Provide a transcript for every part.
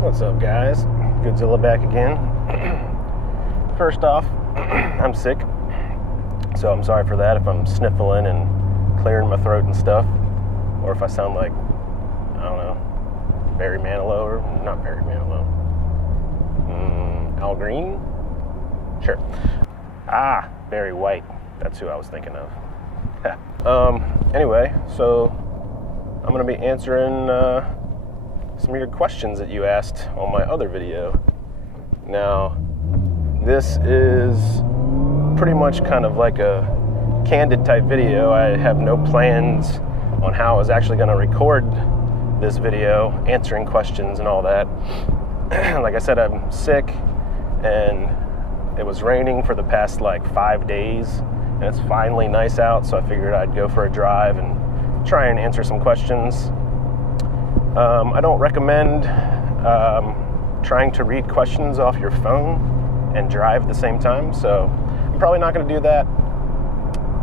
What's up, guys? GoodeZilla back again. First off, I'm sick, so I'm sorry for that if I'm sniffling and clearing my throat and stuff, or if I sound like, I don't know, Barry Manilow, or not Barry Manilow, Al Green? Sure. Barry White. That's who I was thinking of. Anyway, so I'm going to be answering some of your questions that you asked on my other video. Now, this is pretty much kind of like a candid type video. I have no plans on how I was actually going to record this video, answering questions and all that. Like I said, I'm sick, and it was raining for the past like 5 days, and it's finally nice out, so I figured I'd go for a drive and try and answer some questions. I don't recommend trying to read questions off your phone and drive at the same time, so I'm probably not going to do that,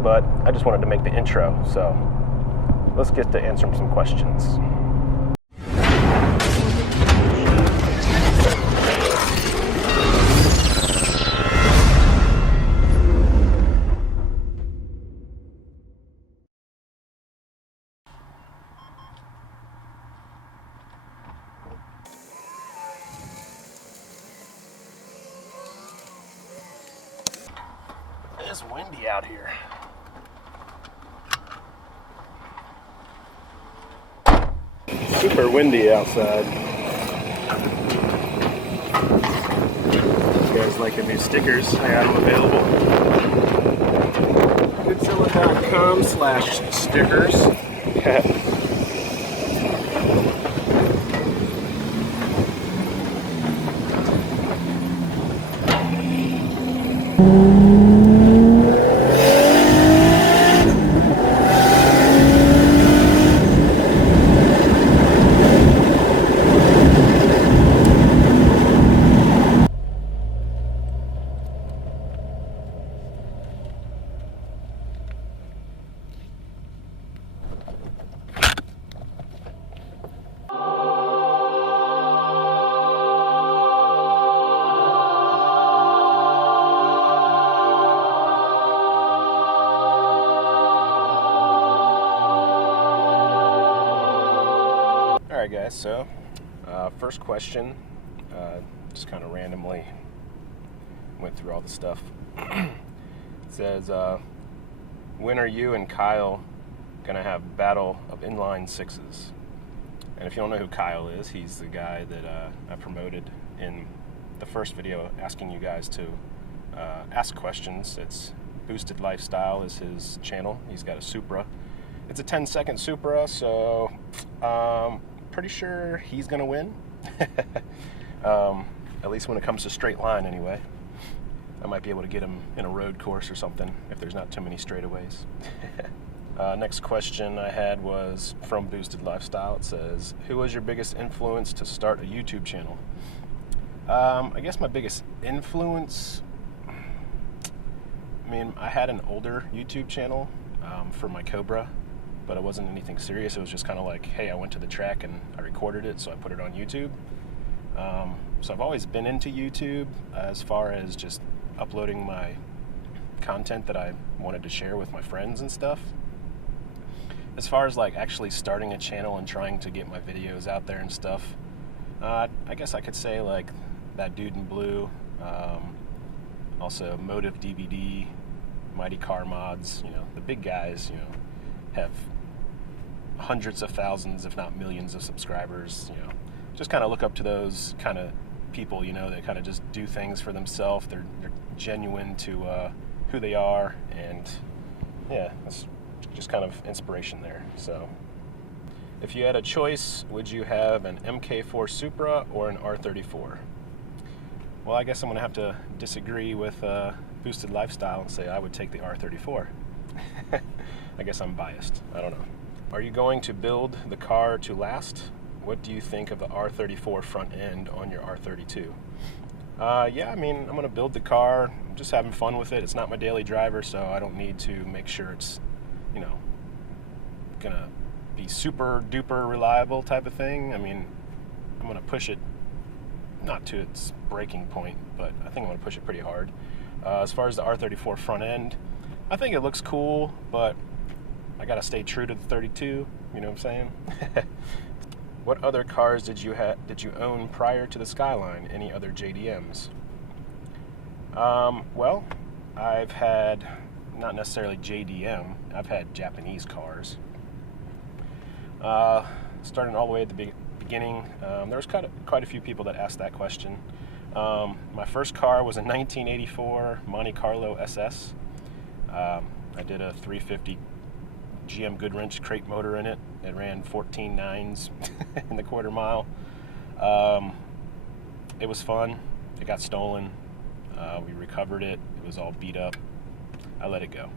but I just wanted to make the intro, so let's get to answering some questions. It's windy out here. Super windy outside. You guys like the new stickers? I got them available. GoodeZilla.com/stickers. Alright guys, so first question, just kind of randomly went through all the stuff. It says, when are you and Kyle gonna have battle of inline sixes? And if you don't know who Kyle is, he's the guy that I promoted in the first video, asking you guys to ask questions. It's Boosted Lifestyle is his channel. He's got a Supra. It's a 10-second Supra, so pretty sure he's gonna win. At least when it comes to straight line anyway. I might be able to get him in a road course or something if there's not too many straightaways. Next question I had was from Boosted Lifestyle. It says, who was your biggest influence to start a YouTube channel? I guess my biggest influence, I mean, I had an older YouTube channel for my Cobra, but it wasn't anything serious. It was just kind of like, hey, I went to the track and I recorded it, so I put it on YouTube. So I've always been into YouTube as far as just uploading my content that I wanted to share with my friends and stuff. As far as like actually starting a channel and trying to get my videos out there and stuff, I guess I could say like That Dude in Blue, also Motive DVD, Mighty Car Mods, you know, the big guys, you know, have hundreds of thousands, if not millions of subscribers, you know. Just kind of look up to those kind of people, you know, that kind of just do things for themselves. They're genuine to who they are, and yeah, that's just kind of inspiration there. So if you had a choice, would you have an MK4 Supra or an R34? Well, I guess I'm gonna have to disagree with Boosted Lifestyle and say I would take the R34. I guess I'm biased, I don't know. Are you going to build the car to last? What do you think of the R34 front end on your R32? Yeah, I mean, I'm gonna build the car. I'm just having fun with it. It's not my daily driver, so I don't need to make sure it's, you know, gonna be super duper reliable type of thing. I mean, I'm gonna push it not to its breaking point, but I think I'm going to push it pretty hard. As far as the R34 front end, I think it looks cool, but I got to stay true to the 32, you know what I'm saying? What other cars did you own prior to the Skyline? Any other JDMs? Well, I've had, not necessarily JDM, I've had Japanese cars. Starting all the way at the beginning, there was quite a few people that asked that question. My first car was a 1984 Monte Carlo SS. I did a 350 GM Goodwrench crate motor in it. It ran 14 9s in the quarter mile. It was fun. It got stolen. We recovered it. It was all beat up. I let it go.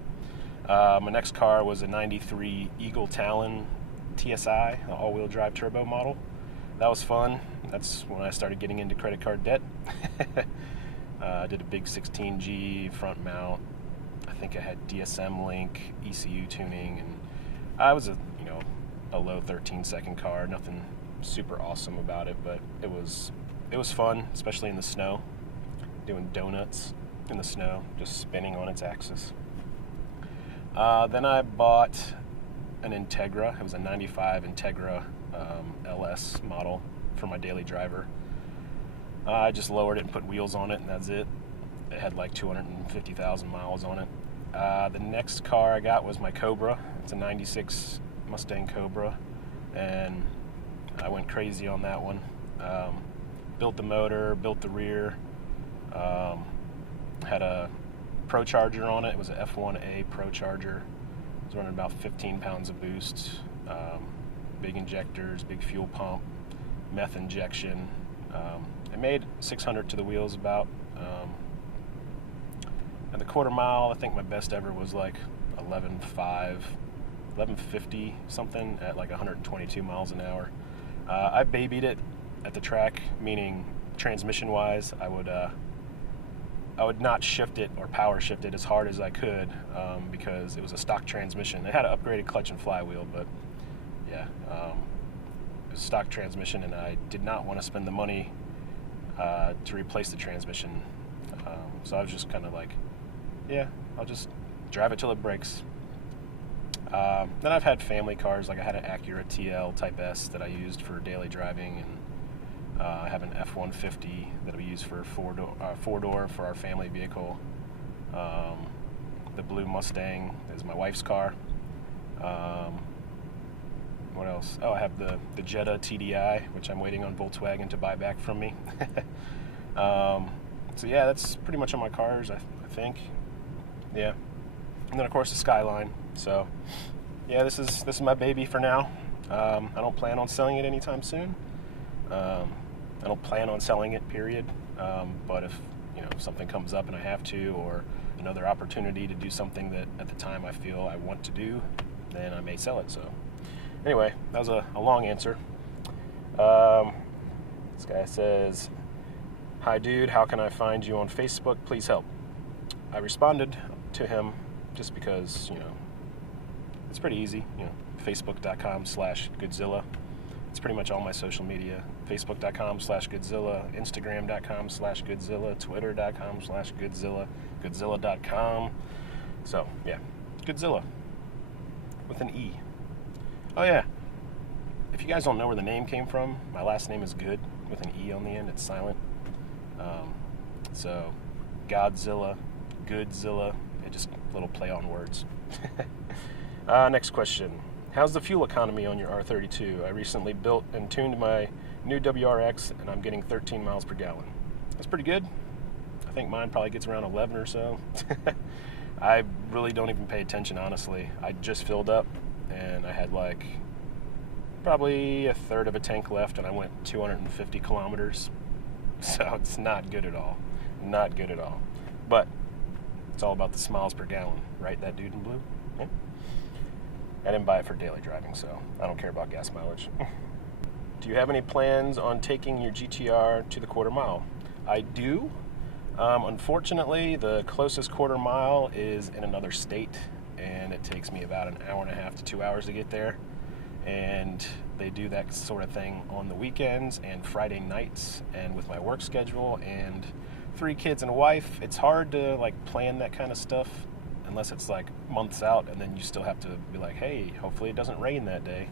My next car was a 93 Eagle Talon TSI, an all-wheel drive turbo model. That was fun. That's when I started getting into credit card debt. I did a big 16G front mount. I think I had DSM link, ECU tuning, and I was a low 13-second car. Nothing super awesome about it, but it was fun, especially in the snow, doing donuts in the snow, just spinning on its axis. Then I bought an Integra. It was a 95 Integra LS model for my daily driver. I just lowered it and put wheels on it, and that's it. It had like 250,000 miles on it. The next car I got was my Cobra. It's a 96 Mustang Cobra, and I went crazy on that one. Built the motor, built the rear, had a Pro Charger on it. It was an F1A Pro Charger. It was running about 15 pounds of boost, big injectors, big fuel pump, meth injection. It made 600 to the wheels about. At the quarter mile, I think my best ever was like 11.5, 11.50 something at like 122 miles an hour. I babied it at the track, meaning transmission-wise, I would not shift it or power shift it as hard as I could because it was a stock transmission. It had an upgraded clutch and flywheel, but yeah, it was a stock transmission, and I did not want to spend the money to replace the transmission. So I was just kind of like, yeah, I'll just drive it till it breaks. Then I've had family cars, like I had an Acura TL Type S that I used for daily driving, and I have an F-150 that we use for four-door for our family vehicle. The blue Mustang is my wife's car. What else? Oh, I have the Jetta TDI, which I'm waiting on Volkswagen to buy back from me. So yeah, that's pretty much on my cars, I think. Yeah, and then of course the Skyline. So yeah, this is my baby for now. I don't plan on selling it anytime soon. I don't plan on selling it, period. But if something comes up and I have to, or another opportunity to do something that at the time I feel I want to do, then I may sell it. So anyway, that was a long answer. This guy says, "Hi dude, how can I find you on Facebook? Please help." I responded to him just because, it's pretty easy. Facebook.com/GoodeZilla. It's pretty much all my social media. Facebook.com/GoodeZilla, Instagram.com/GoodeZilla, Twitter.com/GoodeZilla, GoodeZilla.com. So, yeah, GoodeZilla with an E. Oh, yeah. If you guys don't know where the name came from, my last name is Good with an E on the end. It's silent. So, GoodeZilla, GoodeZilla, just a little play on words. Next question. How's the fuel economy on your R32? I recently built and tuned my new WRX, and I'm getting 13 miles per gallon. That's pretty good. I think mine probably gets around 11 or so. I really don't even pay attention, honestly. I just filled up, and I had like probably a third of a tank left, and I went 250 kilometers. So it's not good at all. Not good at all. But it's all about the miles per gallon, right? That dude in blue? Yeah. I didn't buy it for daily driving, so I don't care about gas mileage. Do you have any plans on taking your GTR to the quarter mile? I do. Unfortunately, the closest quarter mile is in another state, and it takes me about an hour and a half to 2 hours to get there. And they do that sort of thing on the weekends and Friday nights, and with my work schedule and 3 kids and a wife, it's hard to like plan that kind of stuff unless it's like months out, and then you still have to be like, hey, hopefully it doesn't rain that day.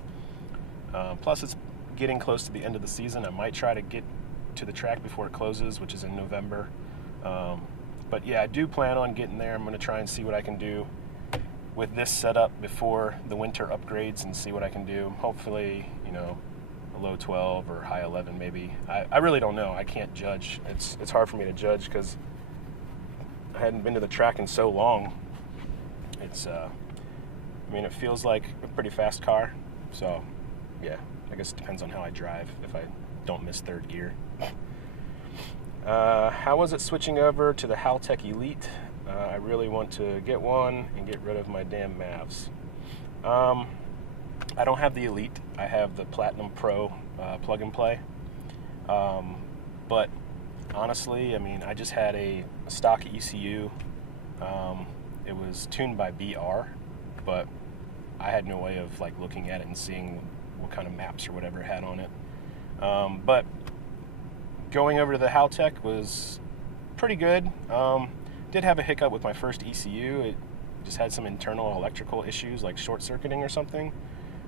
Plus it's getting close to the end of the season. I might try to get to the track before it closes, which is in November. But yeah, I do plan on getting there. I'm going to try and see what I can do with this setup before the winter upgrades and see what I can do. Hopefully, you know, a low 12 or high 11 maybe. I really don't know. I can't judge. It's hard for me to judge because I hadn't been to the track in so long. I mean, it feels like a pretty fast car. So, yeah, I guess it depends on how I drive if I don't miss third gear. How was it switching over to the Haltech Elite? I really want to get one and get rid of my damn Mavs. I don't have the Elite. I have the Platinum Pro plug and play. But honestly, I mean, I just had a stock ECU. It was tuned by BR, but I had no way of like looking at it and seeing what kind of maps or whatever it had on it. But going over to the Haltech was pretty good. Did have a hiccup with my first ECU. It just had some internal electrical issues, like short circuiting or something.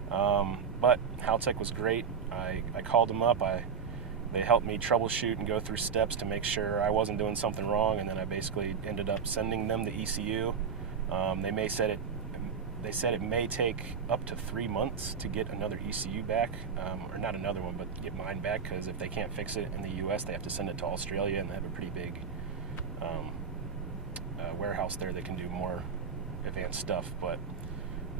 But Haltech was great. I called them up. They helped me troubleshoot and go through steps to make sure I wasn't doing something wrong, and then I basically ended up sending them the ECU. They said it may take up to 3 months to get another ECU back, or not another one, but get mine back, because if they can't fix it in the US, they have to send it to Australia, and they have a pretty big warehouse there that can do more advanced stuff. But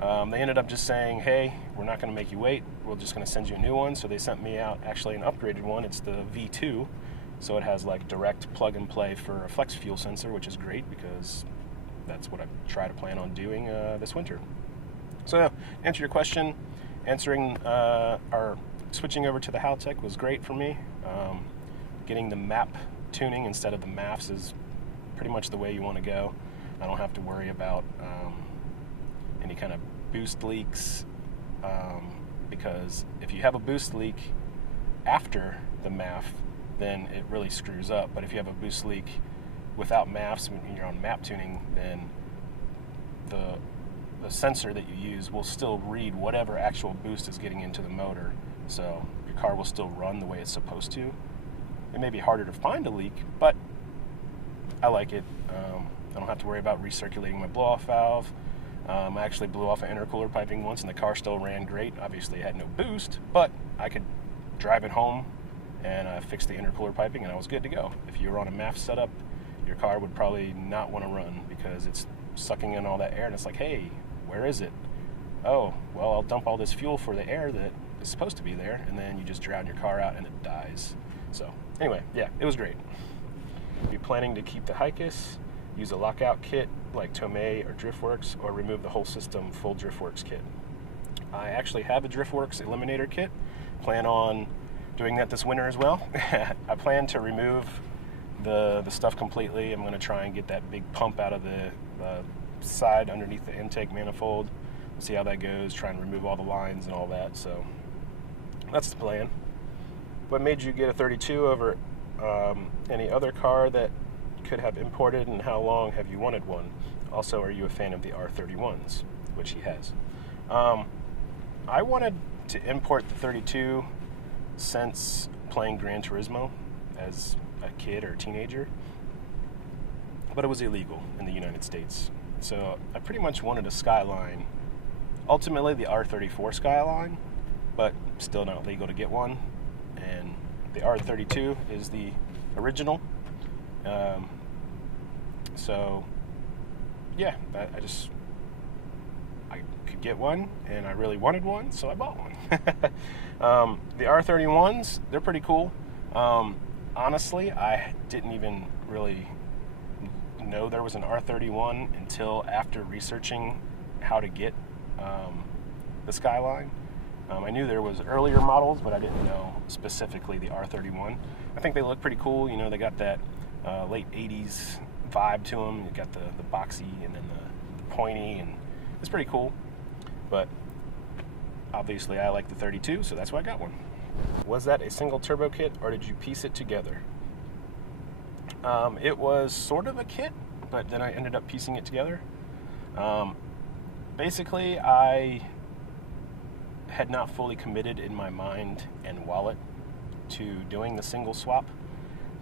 they ended up just saying, hey, we're not going to make you wait, we're just going to send you a new one. So they sent me out actually an upgraded one. It's the V2, so it has like direct plug and play for a flex fuel sensor, which is great because that's what I try to plan on doing this winter. So to answer your question, switching over to the Haltech was great for me. Getting the map tuning instead of the MAFs is pretty much the way you want to go. I don't have to worry about any kind of boost leaks, because if you have a boost leak after the MAF, then it really screws up. But if you have a boost leak without MAFs when you're on map tuning, then the sensor that you use will still read whatever actual boost is getting into the motor, so your car will still run the way it's supposed to. It may be harder to find a leak, but I like it. I don't have to worry about recirculating my blow-off valve. I actually blew off an intercooler piping once and the car still ran great. Obviously it had no boost, but I could drive it home and fix the intercooler piping and I was good to go. If you were on a MAF setup, your car would probably not want to run because it's sucking in all that air, and it's like, hey, where is it? Oh, well, I'll dump all this fuel for the air that is supposed to be there, and then you just drown your car out and it dies. So anyway, yeah, it was great. Be planning to keep the Hikis, use a lockout kit like Tomei or Driftworks, or remove the whole system full Driftworks kit. I actually have a Driftworks eliminator kit. Plan on doing that this winter as well. I plan to remove the stuff completely. I'm going to try and get that big pump out of the side underneath the intake manifold. We'll see how that goes, try and remove all the lines and all that. So that's the plan. What made you get a 32 over any other car that could have imported, and how long have you wanted one? Also, are you a fan of the R31s, which he has? I wanted to import the 32 since playing Gran Turismo as a kid or a teenager, but it was illegal in the United States. So I pretty much wanted a Skyline, ultimately the R34 Skyline, but still not legal to get one. And the R32 is the original. So yeah, I could get one, and I really wanted one, so I bought one. The R31s, they're pretty cool. Honestly, I didn't even really know there was an R31 until after researching how to get the Skyline. I knew there was earlier models, but I didn't know specifically the R31. I think they look pretty cool. You know, they got that late 80s vibe to them. You got the boxy and then the pointy, and it's pretty cool. But obviously I like the 32, so that's why I got one. Was that a single turbo kit, or did you piece it together? It was sort of a kit, but then I ended up piecing it together. Basically, I had not fully committed in my mind and wallet to doing the single swap.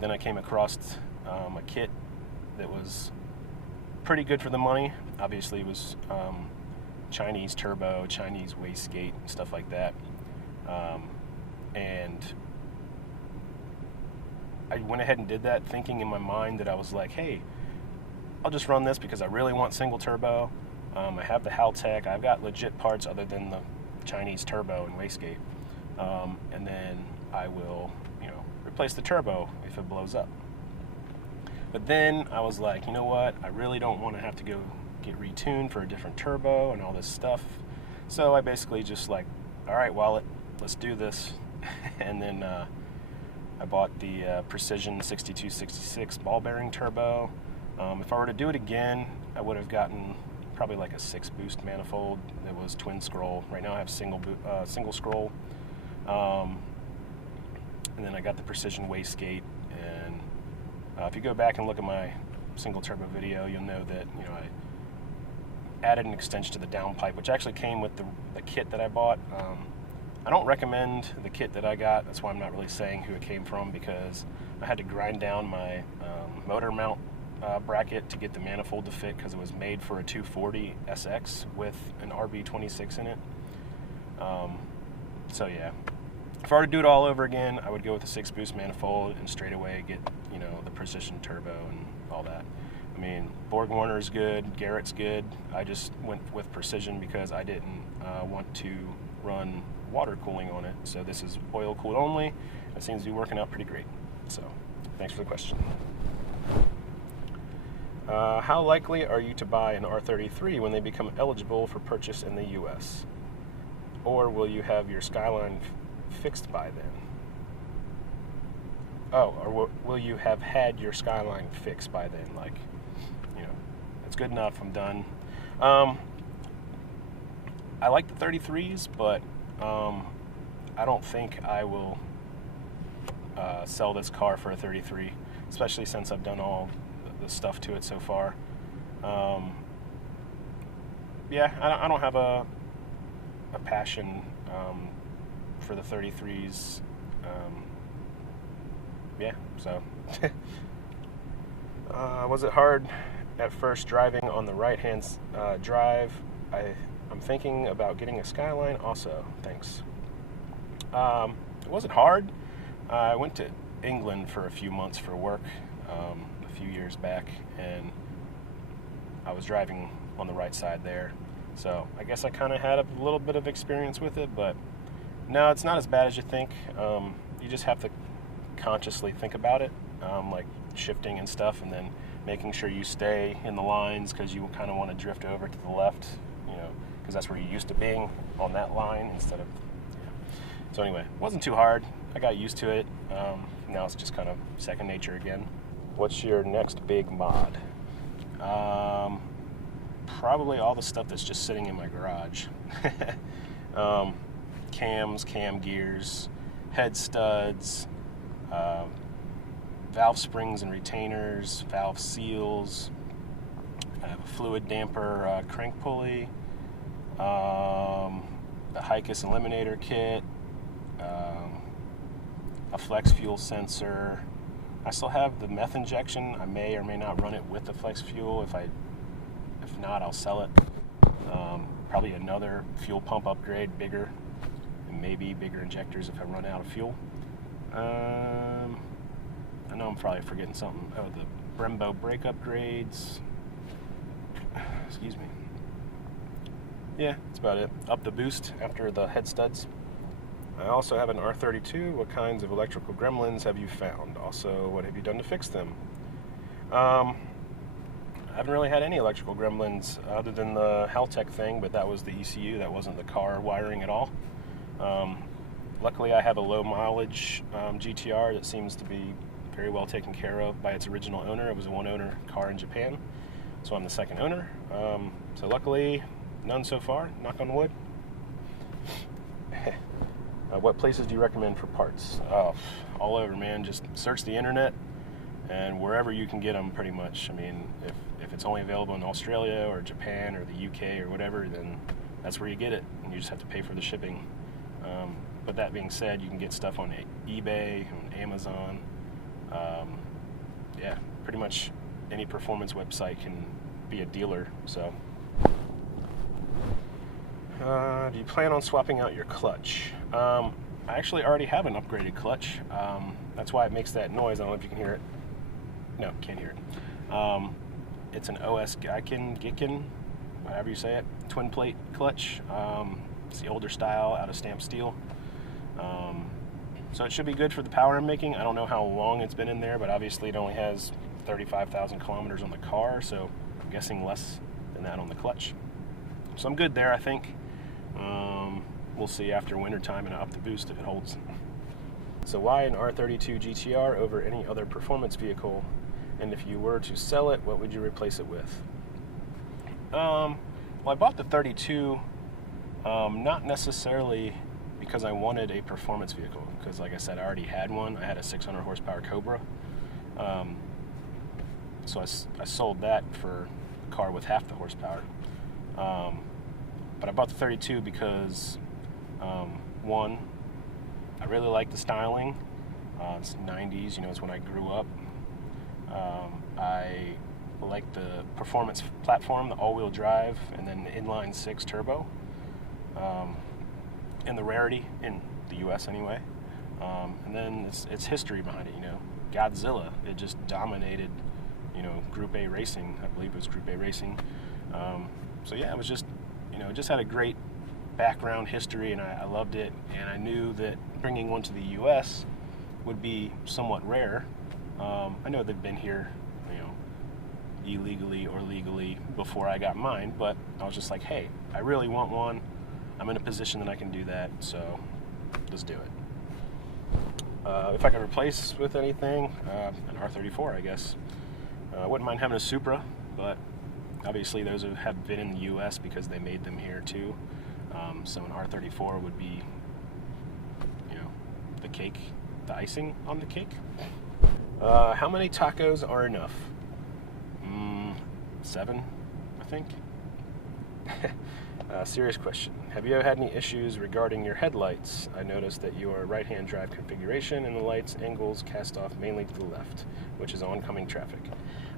Then I came across a kit that was pretty good for the money. Obviously, it was Chinese turbo, Chinese wastegate, stuff like that. And I went ahead and did that, thinking in my mind that I was like, hey, I'll just run this because I really want single turbo. I have the Haltech. I've got legit parts other than the Chinese turbo and wastegate. And then I will, replace the turbo if it blows up. But then I was like, you know what? I really don't want to have to go get retuned for a different turbo and all this stuff. So I basically just like, all right, wallet, let's do this. And then I bought the Precision 6266 ball bearing turbo. If I were to do it again, I would have gotten probably like a 6-boost manifold that was twin scroll. Right now I have single scroll. And then I got the Precision wastegate. And if you go back and look at my single turbo video, you'll know that I added an extension to the downpipe, which actually came with the kit that I bought. I don't recommend the kit that I got. That's why I'm not really saying who it came from, because I had to grind down my motor mount bracket to get the manifold to fit, because it was made for a 240 SX with an RB26 in it. So yeah, if I were to do it all over again, I would go with the 6-boost manifold and straight away get the Precision turbo and all that. I mean, Borg Warner's good, Garrett's good. I just went with Precision because I didn't want to run water cooling on it. So this is oil cooled only. It seems to be working out pretty great. So thanks for the question. How likely are you to buy an R33 when they become eligible for purchase in the U.S.? Or will you have your Skyline fixed by then? Oh, or will you have had your Skyline fixed by then? Like, it's good enough, I'm done. I like the 33s, but I don't think I will sell this car for a 33, especially since I've done all the stuff to it so far. Yeah, I don't have a passion for the 33s. Yeah, so. Was it hard at first driving on the right-hand drive? I'm thinking about getting a Skyline also. Thanks. It wasn't hard. I went to England for a few months for work a few years back, and I was driving on the right side there. So I guess I kind of had a little bit of experience with it, but no, it's not as bad as you think. You just have to consciously think about it, like shifting and stuff, and then making sure you stay in the lines, because you kind of want to drift over to the left, because that's where you're used to being, on that line instead of. So anyway, it wasn't too hard. I got used to it. Now it's just kind of second nature again. What's your next big mod? Probably all the stuff that's just sitting in my garage. Cams, cam gears, head studs, valve springs and retainers, valve seals. I have a fluid damper crank pulley, the Hikis eliminator kit, a flex fuel sensor. I still have the meth injection. I may or may not run it with the flex fuel. If not, I'll sell it. Probably another fuel pump upgrade, bigger, and maybe bigger injectors if I run out of fuel. I know I'm probably forgetting something. Oh, the Brembo brake upgrades. Excuse me. Yeah, that's about it. Up the boost after the head studs. I also have an R32. What kinds of electrical gremlins have you found? Also, what have you done to fix them? I haven't really had any electrical gremlins other than the Haltech thing, but that was the ECU. That wasn't the car wiring at all. Luckily, I have a low mileage GTR that seems to be very well taken care of by its original owner. It was a one-owner car in Japan, so I'm the second owner. So luckily, none so far, knock on wood. What places do you recommend for parts? Oh, all over, man. Just search the internet and wherever you can get them, pretty much. I mean, if it's only available in Australia or Japan or the UK or whatever, then that's where you get it, and you just have to pay for the shipping. But that being said, you can get stuff on eBay, on Amazon. Yeah, pretty much any performance website can be a dealer. So, do you plan on swapping out your clutch? I actually already have an upgraded clutch. That's why it makes that noise. I don't know if you can hear it. No, can't hear it. It's an OS Giken, however you say it, twin plate clutch. It's the older style out of stamped steel. So it should be good for the power I'm making. I don't know how long it's been in there, but obviously it only has 35,000 kilometers on the car, so I'm guessing less than that on the clutch. So I'm good there, I think. We'll see after winter time and I'll up the boost if it holds. So why an R32 GTR over any other performance vehicle? And if you were to sell it, what would you replace it with? Well, I bought the 32 not necessarily because I wanted a performance vehicle, because like I said, I already had one. I had a 600 horsepower Cobra. So I sold that for a car with half the horsepower. But I bought the 32 because, one, I really like the styling. It's 90s, you know, it's when I grew up. I like the performance platform, the all-wheel drive, and then the inline 6 turbo. And the rarity in the US anyway. And then it's history behind it, you know. GoodeZilla, it just dominated, you know, Group A racing. I believe it was Group A racing. So yeah, it was just, you know, it just had a great background history, and I loved it. And I knew that bringing one to the US would be somewhat rare. I know they've been here, you know, illegally or legally before I got mine, but I was just like, hey, I really want one. I'm in a position that I can do that, so let's do it. If I could replace with anything, an R34, I guess. I wouldn't mind having a Supra, but obviously those have been in the US because they made them here too. So an R34 would be, you know, the cake, the icing on the cake. How many tacos are enough? 7, I think. Serious question. Have you ever had any issues regarding your headlights? I noticed that your right-hand drive configuration and the lights angles cast off mainly to the left, which is oncoming traffic.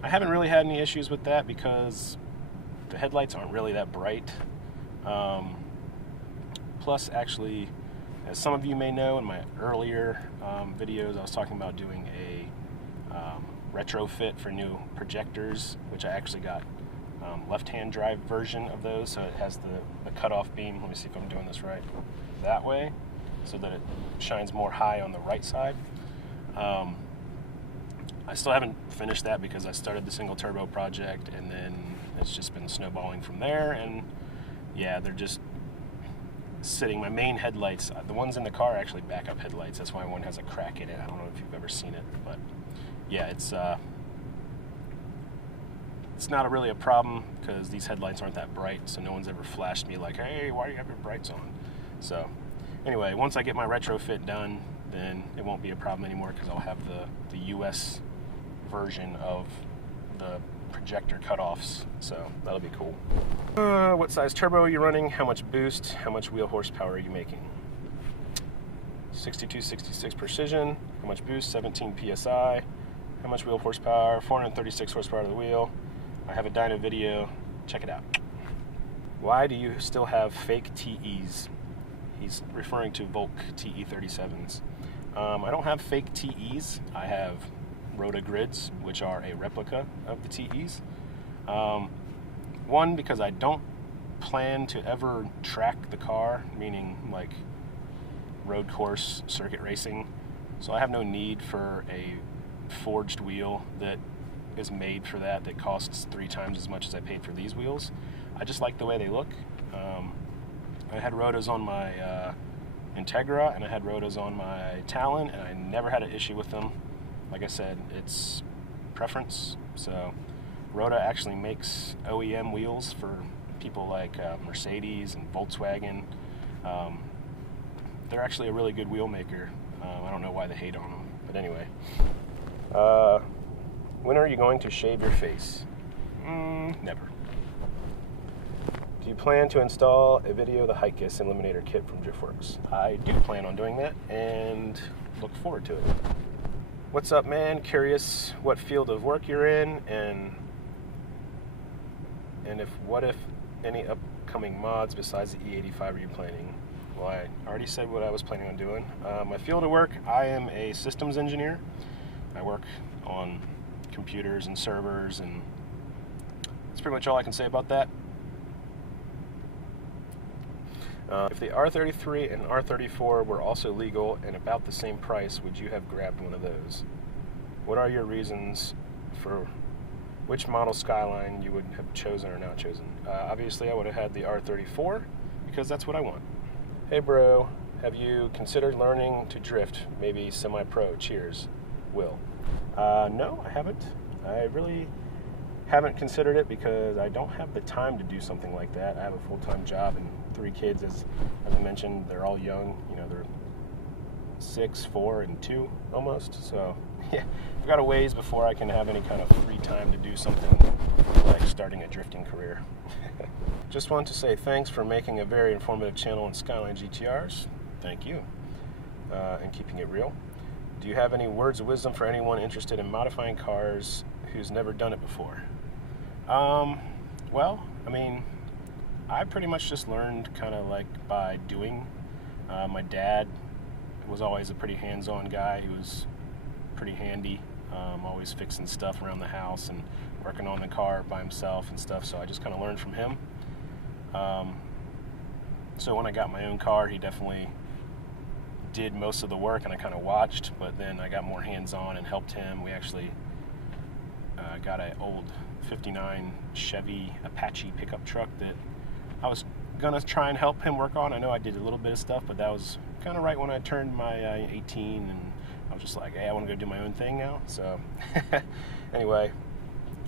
I haven't really had any issues with that because the headlights aren't really that bright. Plus, actually, as some of you may know, in my earlier videos, I was talking about doing a retrofit for new projectors, which I actually got left-hand drive version of those, so it has the cutoff beam. Let me see if I'm doing this right. That way, so that it shines more high on the right side. I still haven't finished that because I started the single turbo project, and then it's just been snowballing from there. And yeah, they're just sitting. My main headlights, the ones in the car, are actually backup headlights. That's why one has a crack in it. I don't know if you've ever seen it, but yeah, it's not really a problem because these headlights aren't that bright, so no one's ever flashed me like, hey, why do you have your brights on? So anyway, once I get my retrofit done, then it won't be a problem anymore because I'll have the US version of the projector cutoffs, so that'll be cool. What size turbo are you running? How much boost? How much wheel horsepower are you making? 6266 precision. How much boost? 17 psi. How much wheel horsepower? 436 horsepower to the wheel. I have a dyno video. Check it out. Why do you still have fake TEs? He's referring to Volk TE37s. I don't have fake TEs. I have Rota grids, which are a replica of the TEs. One, because I don't plan to ever track the car, meaning like road course circuit racing. So I have no need for a forged wheel that is made for that costs 3 times as much as I paid for these wheels. I just like the way they look. I had rotas on my Integra, and I had rotas on my Talon, and I never had an issue with them. Like I said, it's preference. So Rota actually makes OEM wheels for people like Mercedes and Volkswagen. they're actually a really good wheel maker. I don't know why they hate on them, but anyway. When are you going to shave your face? Never. Do you plan to install a video of the Hikus Eliminator kit from Driftworks? I do plan on doing that and look forward to it. What's up, man? Curious what field of work you're in, and what if any upcoming mods besides the E85 are you planning? Well, I already said what I was planning on doing. My field of work, I am a systems engineer. I work on computers and servers, and that's pretty much all I can say about that. If the R33 and R34 were also legal and about the same price, would you have grabbed one of those? What are your reasons for which model Skyline you would have chosen or not chosen? Obviously, I would have had the R34 because that's what I want. Hey bro, have you considered learning to drift, maybe semi-pro? Cheers, Will. No, I haven't. I really haven't considered it because I don't have the time to do something like that. I have a full-time job and 3 kids, as I mentioned. They're all young. You know, they're 6, 4, and 2 almost. So yeah, I've got a ways before I can have any kind of free time to do something like starting a drifting career. Just want to say thanks for making a very informative channel on Skyline GTRs. Thank you. And keeping it real. Do you have any words of wisdom for anyone interested in modifying cars who's never done it before? Well, I mean, I pretty much just learned kind of like by doing. My dad was always a pretty hands-on guy. He was pretty handy, always fixing stuff around the house and working on the car by himself and stuff, so I just kind of learned from him. So when I got my own car, he definitely did most of the work and I kind of watched, but then I got more hands-on and helped him. We actually got an old 59 Chevy Apache pickup truck that I was gonna try and help him work on. I know I did a little bit of stuff, but that was kind of right when I turned my 18, and I was just like, hey, I want to go do my own thing now. So anyway,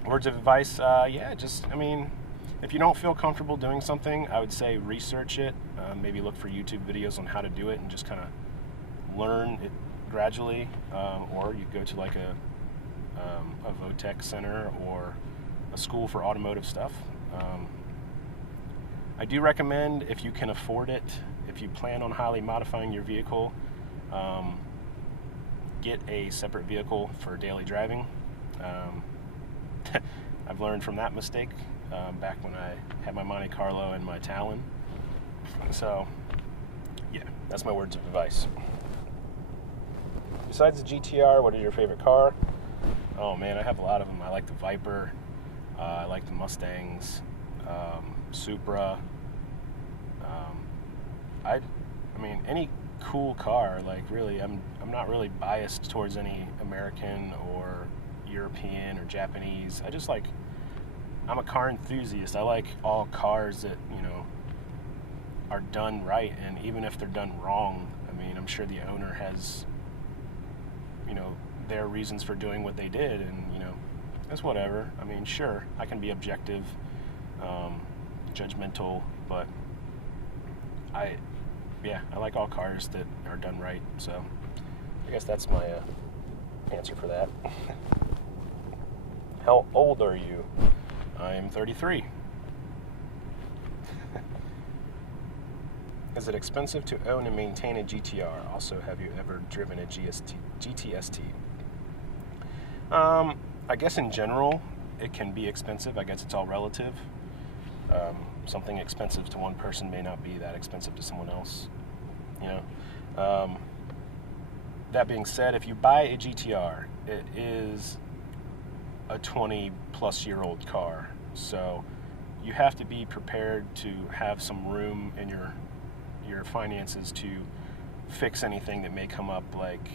words of advice, yeah, just, I mean, if you don't feel comfortable doing something, I would say research it, maybe look for YouTube videos on how to do it and just kind of learn it gradually, or you go to like a VOTEC center or a school for automotive stuff. I do recommend, if you can afford it, if you plan on highly modifying your vehicle, get a separate vehicle for daily driving. I've learned from that mistake back when I had my Monte Carlo and my Talon. So, yeah, that's my words of advice. Besides the GTR, what is your favorite car? Oh man, I have a lot of them. I like the Viper, I like the Mustangs, Supra. I mean, any cool car. Like, really, I'm not really biased towards any American or European or Japanese. I'm a car enthusiast. I like all cars that, you know, are done right, and even if they're done wrong, I mean, I'm sure the owner has, you know, their reasons for doing what they did, and, you know, that's whatever. I mean, sure, I can be objective, judgmental, but I like all cars that are done right. So I guess that's my answer for that. How old are you? I'm 33. Is it expensive to own and maintain a GTR? Also, have you ever driven a GTST? I guess in general, it can be expensive. I guess it's all relative. Something expensive to one person may not be that expensive to someone else, you know. That being said, if you buy a GTR, it is a 20-plus-year-old car, so you have to be prepared to have some room in your finances to fix anything that may come up, like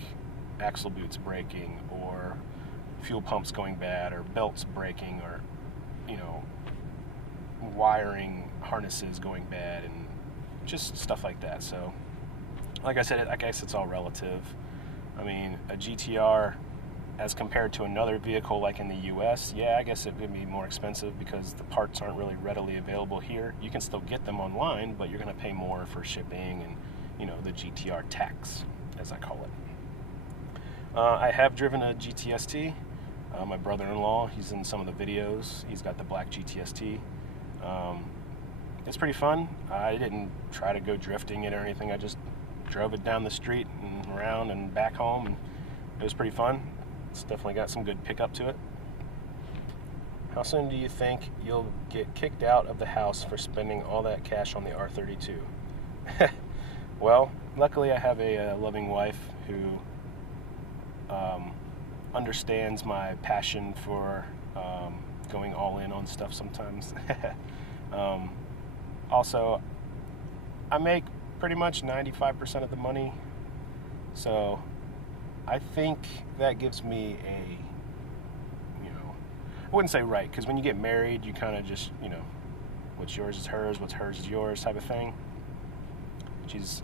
axle boots breaking, or fuel pumps going bad, or belts breaking, or, you know, wiring harnesses going bad, and just stuff like that. So like I said, I guess it's all relative. I mean, a GTR as compared to another vehicle like in the US, yeah, I guess it would be more expensive because the parts aren't really readily available here. You can still get them online, but you're going to pay more for shipping and you know, the GTR tax, as I call it. I have driven a GTST. My brother-in-law, he's in some of the videos. He's got the black GTST. It's pretty fun. I didn't try to go drifting it or anything. I just drove it down the street and around and back home, and it was pretty fun. It's definitely got some good pickup to it. How soon do you think you'll get kicked out of the house for spending all that cash on the R32? Well, luckily I have a loving wife who understands my passion for going all in on stuff sometimes. Also, I make pretty much 95% of the money, so I think that gives me a, you know, I wouldn't say right, because when you get married, you kind of just, you know, what's yours is hers, what's hers is yours type of thing. She's,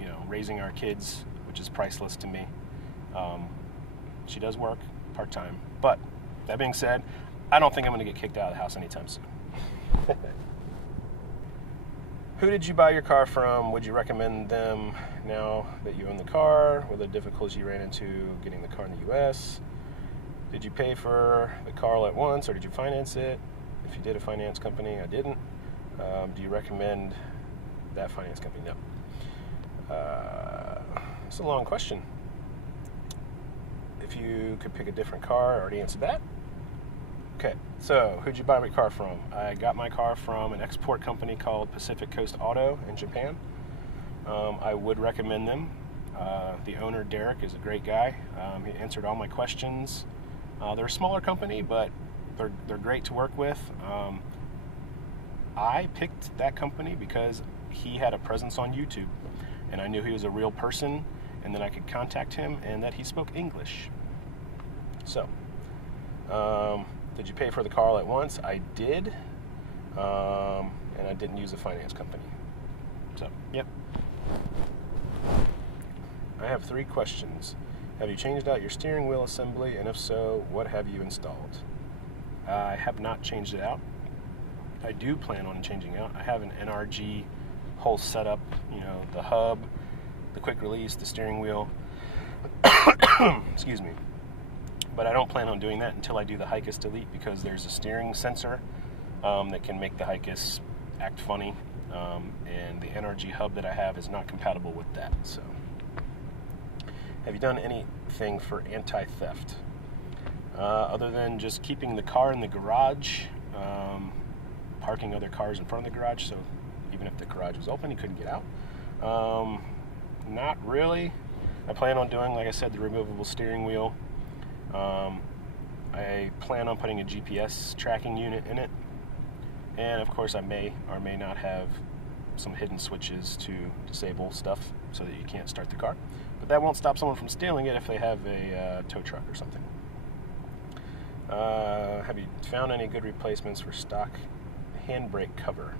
you know, raising our kids, which is priceless to me. She does work part-time, but that being said, I don't think I'm going to get kicked out of the house anytime soon. Who did you buy your car from? Would you recommend them now that you own the car? What are the difficulties you ran into getting the car in the U.S.? Did you pay for the car all at once, or did you finance it? If you did a finance company, I didn't. Do you recommend that finance company? No. It's a long question. If you could pick a different car, I already answered that. Okay, so who'd you buy my car from? I got my car from an export company called Pacific Coast Auto in Japan. I would recommend them. The owner, Derek, is a great guy. He answered all my questions. They're a smaller company, but they're great to work with. I picked that company because he had a presence on YouTube, and I knew he was a real person, and that I could contact him, and that he spoke English. So, did you pay for the car all at once? I did, and I didn't use a finance company. So, yep. I have 3 questions. Have you changed out your steering wheel assembly, and if so, what have you installed? I have not changed it out. I do plan on changing out. I have an NRG whole setup, you know, the hub, the quick release, the steering wheel. Excuse me. But I don't plan on doing that until I do the Hikis Delete, because there's a steering sensor that can make the Hikis act funny, and the NRG hub that I have is not compatible with that. So, have you done anything for anti-theft other than just keeping the car in the garage, parking other cars in front of the garage, so even if the garage was open, you couldn't get out? Not really. I plan on doing, like I said, the removable steering wheel. I plan on putting a GPS tracking unit in it, and of course I may or may not have some hidden switches to disable stuff so that you can't start the car, but that won't stop someone from stealing it if they have a tow truck or something. Have you found any good replacements for stock handbrake cover?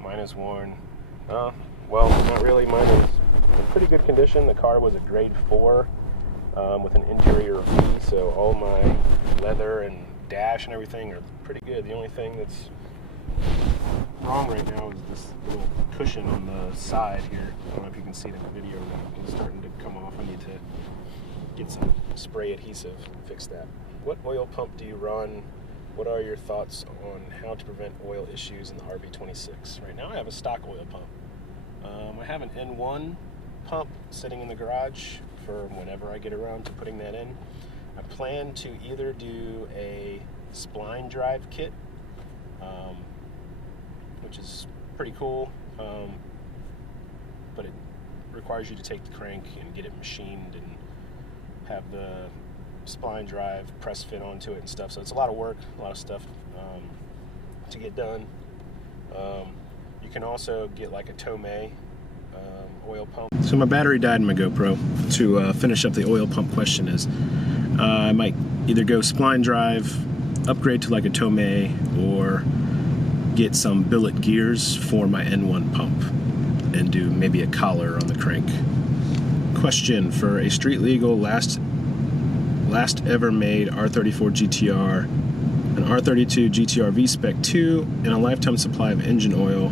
Mine is worn. Well, not really. Mine is in pretty good condition. The car was a grade 4 with an interior of B, so all my leather and dash and everything are pretty good. The only thing that's wrong right now is this little cushion on the side here. I don't know if you can see it in the video, but it's starting to come off. I need to get some spray adhesive and fix that. What oil pump do you run? What are your thoughts on how to prevent oil issues in the RB26? Right now I have a stock oil pump. I have an N1 pump sitting in the garage for whenever I get around to putting that in. I plan to either do a spline drive kit, which is pretty cool, but it requires you to take the crank and get it machined and have the spline drive press fit onto it and stuff, so it's a lot of work, a lot of stuff to get done. You can also get like a Tomei oil pump. So my battery died in my GoPro. To finish up the oil pump question is, I might either go spline drive, upgrade to like a Tomei, or get some billet gears for my N1 pump and do maybe a collar on the crank. Question: for a street legal last ever made R34 GTR, an R32 GTR V-Spec 2, and a lifetime supply of engine oil,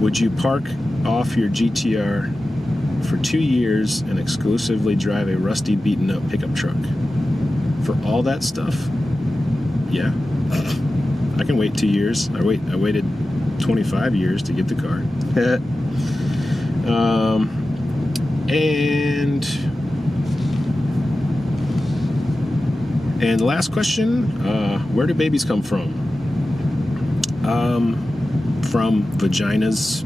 would you park off your GTR for 2 years and exclusively drive a rusty, beaten-up pickup truck. For all that stuff, yeah, I can wait 2 years. I waited 25 years to get the car. And the last question, where do babies come from? From vaginas,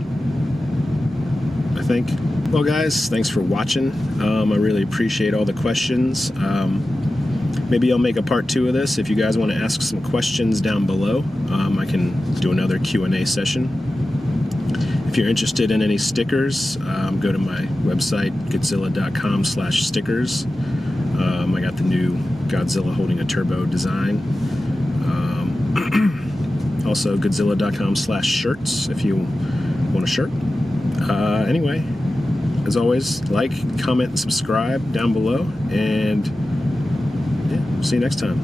I think. Well, guys, thanks for watching. I really appreciate all the questions. Maybe I'll make a part 2 of this. If you guys want to ask some questions down below, I can do another Q&A session. If you're interested in any stickers, go to my website, GoodeZilla.com/stickers. I got the new GoodeZilla holding a turbo design. Also, GoodeZilla.com/shirts if you want a shirt. Anyway, as always, like, comment, and subscribe down below, and yeah, see you next time.